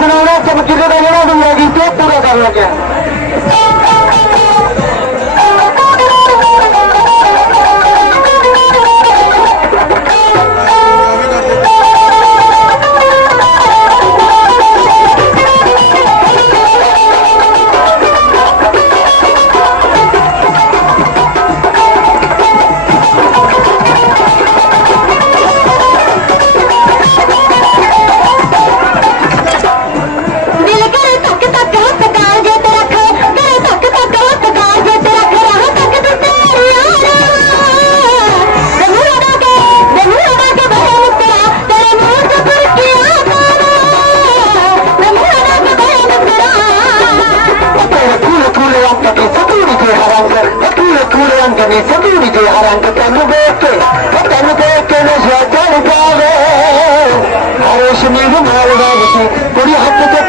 सुना चमकी का जोड़ा दूँगा जी तो पूरा कर लगे ਨੇ ਸੰਧੂਰੀ ਦੇ ਹਰੰਗ ਤੈਨੂੰ ਦੇਖ ਕੇ ਉਹ ਤੈਨੂੰ ਦੇਖ ਕੇ ਨਾ ਸ਼ਾਇਦ ਚੜ ਜਾਵੇ ਹਰੇਸ਼ ਮੀਂਹ ਮਾਲਵਾ ਵਿੱਚ ਕੁੜੀ ਹੱਥ ਤੇ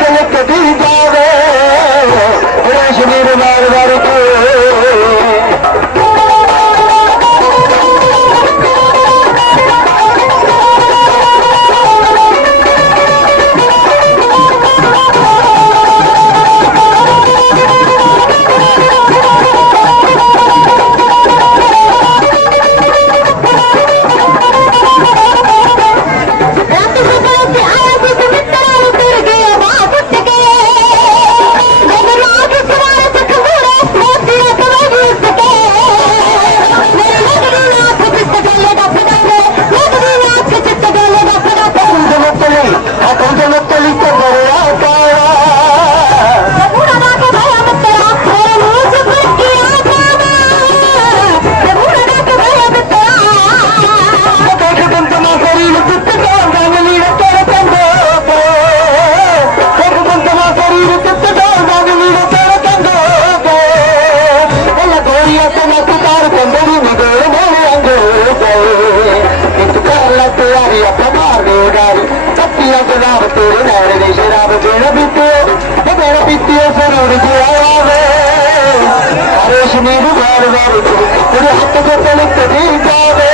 ਦੇ ਸਿਰ ਉੜ ਗਿਆ ਆਵੇ ਅਰੇ ਸ਼ਮੀਰ ਵਾਰ ਵਾਰ ਤੇਰੇ ਹੱਥ ਦੇ ਤਲੇ ਕਦੀ ਜਾਵੇ।